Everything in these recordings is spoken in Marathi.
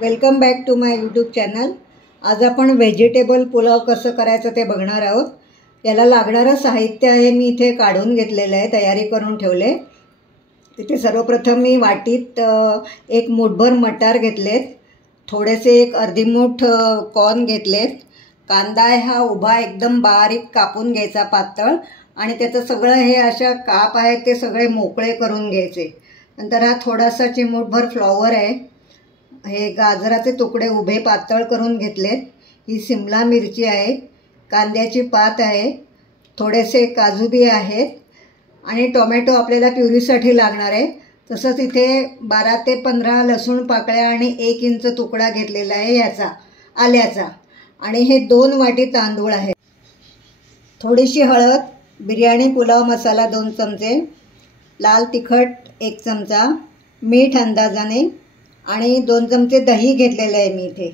Welcome back to my YouTube channel. आज आपण व्हेजिटेबल पुलाव कसं करायचं ते बघणार आहोत। याला लागणारं साहित्य आहे मी इथे काढून घेतलेलं आहे, तयारी करून ठेवले। इथे सर्वप्रथम मी वाटीत एक मूठभर मटार घेतलेत, थोडेसे एक अर्धी मूठ कॉर्न घेतलेत, कांदा हा उभा एकदम बारीक कापून घ्यायचा पातळ, आणि त्याचं सगळं हे अशा काप आहेत ते सगळे मोकळे करून घ्यायचे। नंतर हा थोडासा चिमूटभर फ्लॉवर आहे, हे गाजराचे तुकडे उभे पातळ करून घेतलेत, ही सिमला मिरची आहे, कांद्याची पात आहे, थोडेसे काजू बी आहेत आणि टोमॅटो आपल्याला प्युरीसाठी लागणार आहे। तसंच इथे 12 ते 15 लसूण पाकळ्या आणि 1 इंच तुकडा घेतलेला आहे याचा आल्याचा, आणि हे 2 वाटी तांदूळ आहेत। थोडीशी हळद, बिर्याणी पुलाव मसाला 2 चमचे, लाल तिखट 1 चमचा, मीठ अंदाजाने, आणि 2 चमचे दही घेतलेले आहे मी इथे।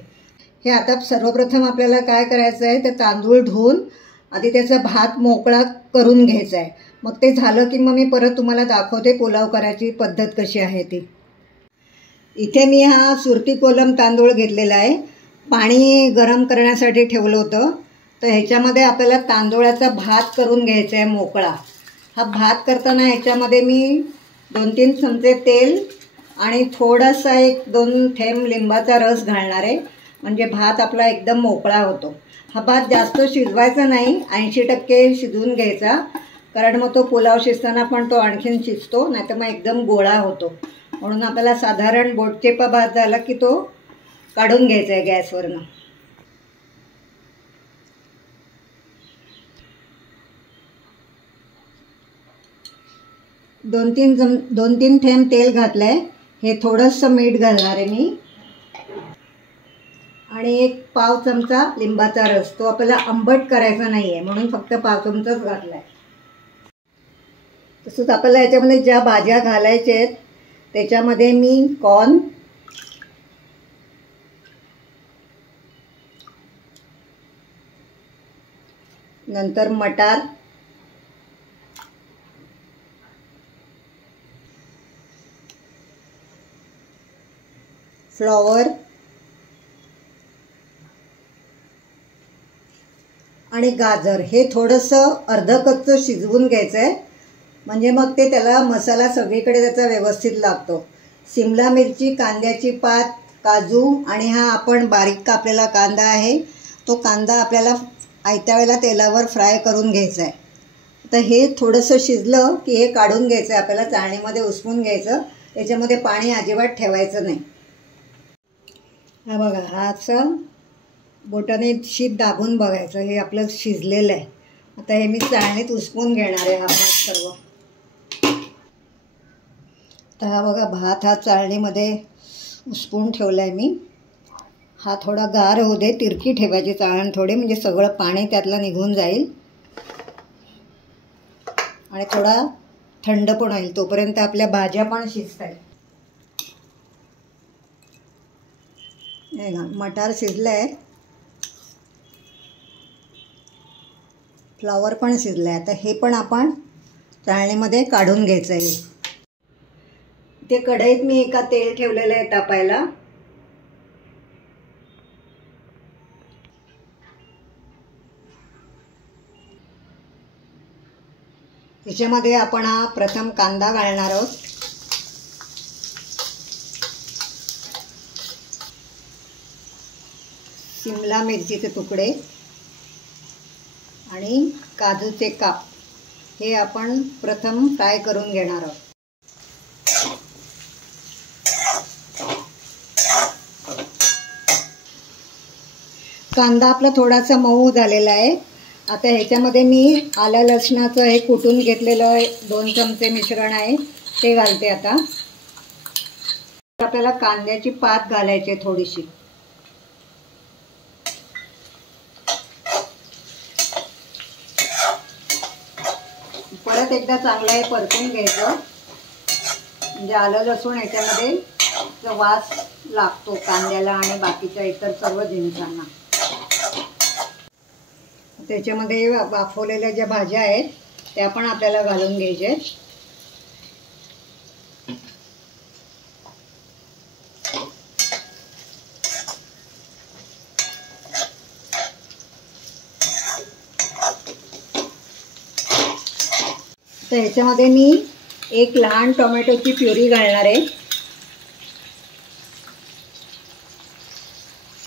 हे आता सर्वप्रथम आपल्याला काय करायचं आहे, ते तांदूळ धुवून आधी त्याचा भात मोकळा करून घ्यायचा आहे। मग ते झालं की मग मी परत तुम्हाला दाखवते पुलाव करायची पद्धत कशी आहे ती। इथे मी हा सुरती कोलम तांदूळ घेतलेला आहे, पाणी गरम करण्यासाठी ठेवलं होतं। तर ह्याच्यामध्ये आपल्याला तांदूळाचा भात करून घ्यायचा आहे मोकळा। हा भात करताना ह्याच्यामध्ये मी 2-3 चमचे तेल आणि थोडासा 1-2 थेंब लिंबाचा रस घालणार आहे, म्हणजे भात आपला एकदम मोकळा होतो। हा भात जास्त शिजवायचा नाही, 80% शिजवून घ्यायचा, कारण मग तो पुलाव शिजताना पण तो आणखीन शिजतो, नाहीतर मग एकदम गोळा होतो। म्हणून आपल्याला साधारण बोटचेपा भात झाला की तो काढून घ्यायचा आहे गॅसवरनं। दोन तीन थेंब तेल घातलंय, हे थोडंसं मीठ घालणार आहे मी, आणि 1 पाव चमचा लिंबाचा रस। तो आपल्याला आंबट करायचा नाही आहे म्हणून फक्त पाव चमचाच घातलाय। तसंच आपल्याला याच्यामध्ये ज्या भाज्या घालायच्या आहेत त्याच्यामध्ये मी कॉर्न, नंतर मटार, फ्लॉवर आणि गाजर हे थोडंसं अर्ध कच्चं शिजवून घ्यायचं आहे, म्हणजे मग ते त्याला मसाला सगळीकडे त्याचा व्यवस्थित लागतो। सिमला मिरची, कांद्याची पात, काजू, आणि हा आपण बारीक कापलेला कांदा आहे, तो कांदा आपल्याला आयत्या वेळेला तेलावर फ्राय करून घ्यायचा आहे। तर हे थोडंसं शिजलं की हे काढून घ्यायचं आहे, आपल्याला चाळणीमध्ये उसपून घ्यायचं, त्याच्यामध्ये पाणी अजिबात ठेवायचं नाही। हा बघा, हा असं बोटाने शीत दाबून बघायचं, हे आपलं शिजलेलं आहे। आता हे मी चाळणीत उसपून घेणार आहे हा भात सर्व। तर हा बघा, भात हा चाळणीमध्ये उसपून ठेवला आहे मी। हा थोडा गार होऊ दे, तिरकी ठेवायची चाळण थोडी, म्हणजे सगळं पाणी त्यातलं निघून जाईल आणि थोडा थंड पण होईल, तोपर्यंत आपल्या भाज्या पण शिजतात। मटार शिजलाय, फ्लॉवर पण शिजलाय, आता हे पण आपण चाळणीमध्ये काढून घ्यायचं आहे। ते कढईत मी एका तेल ठेवलेलं आहे तापायला, याच्यामध्ये आपण हा प्रथम कांदा घालणार आहोत, शिमला मिरचीचे तुकडे आणि काजूचे काप, हे आपण प्रथम फ्राय करून घेणार आहोत। कांदा आपला थोडासा मऊ झालेला आहे। आता ह्याच्यामध्ये मी आलं लसणाचं हे कुटून घेतलेलं 2 चमचे मिश्रण आहे, ते घालते। आता आपल्याला कांद्याची पात घालायची आहे थोडीशी, परत एकदा चांगलं हे परतून घ्यायचं, म्हणजे आलं लसूण याच्यामध्ये वास लागतो कांद्याला आणि बाकीच्या इतर सर्व जिन्सांना। त्याच्यामध्ये वाफवलेल्या ज्या भाज्या आहेत त्या पण आपल्याला घालून घ्यायच्या। तर ह्याच्यामध्ये मी एक लहान टोमॅटोची प्युरी घालणार आहे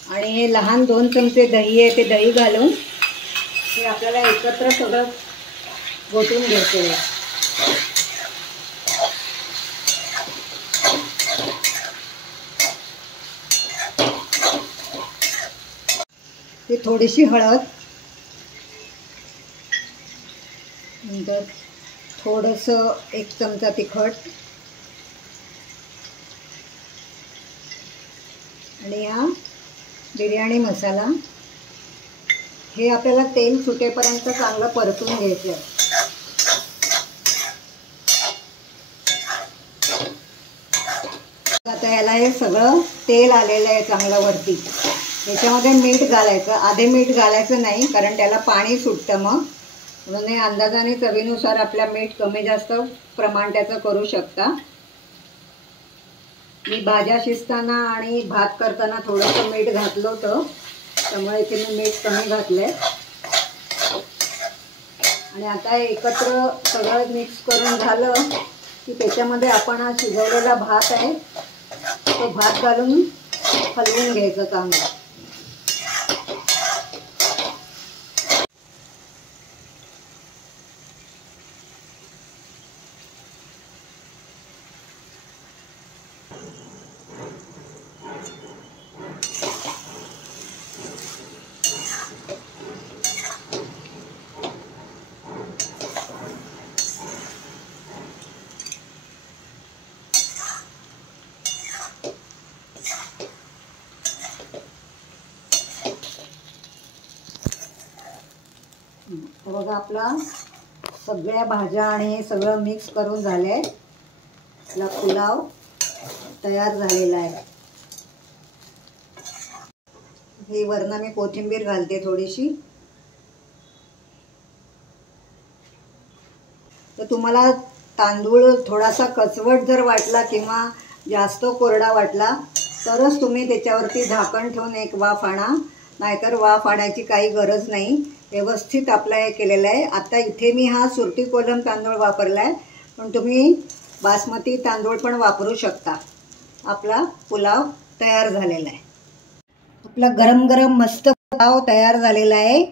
आणि हे लहान 2 चमचे दही आहे ते दही घालून हे आपल्याला एकत्र सगळं घोटून घ्यायचं आहे. ती थोडीशी हळद, नंतर थोडंसं 1 चमचा तिखट आणि हा बिर्याणी मसाला. हे आपल्याला तेल सुटेपर्यंत चांगलं परतून घ्यायचं आहे. आता याला हे सगळं तेल आलेलं आहे चांगलं वरती. याच्यामध्ये मीठ घालायचं. आधे मीठ घालायचं नाही कारण त्याला पाणी सुटतं मग, म्हणून हे अंदाजाने चवीनुसार आपल्या मीठ कमी जास्त प्रमाण त्याचं करू शकता. मी भाज्या शिजताना आणि भात करताना थोडंसं मीठ घातलं होतं, त्यामुळे इथे मी मीठ कमी घातलं आहे. आणि आता एकत्र सगळं मिक्स करून झालं की त्याच्यामध्ये आपण हा शिजवलेला भात आहे तो भात घालून हलवून घ्यायचं चांगलं. बघा आपला सगळ्या भाज्या आणि हे सगळं मिक्स करून झाले. आपला पुलाव तयार झालेला आहे. हे वरनं मी कोथिंबीर घालते थोडीशी. तर तुम्हाला तांदूळ थोडासा कचवट जर वाटला किंवा जास्त कोरडा वाटला तरच तुम्ही त्याच्यावरती झाकण ठेवून एक वाफ आणा, नाहीतर वाफ आणायची काही गरज नाही. व्यवस्थित आपलं हे केलेलं आहे. आता इथे मी हा सुरती कोलम तांदूळ वापरला आहे, पण तुम्ही बासमती तांदूळ पण वापरू शकता. आपला पुलाव तयार झालेला आहे. आपला गरम गरम मस्त पुलाव तयार झालेला आहे.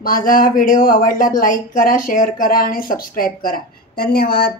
माझा व्हिडिओ आवडला लाईक करा, शेअर करा आणि सबस्क्राईब करा. धन्यवाद.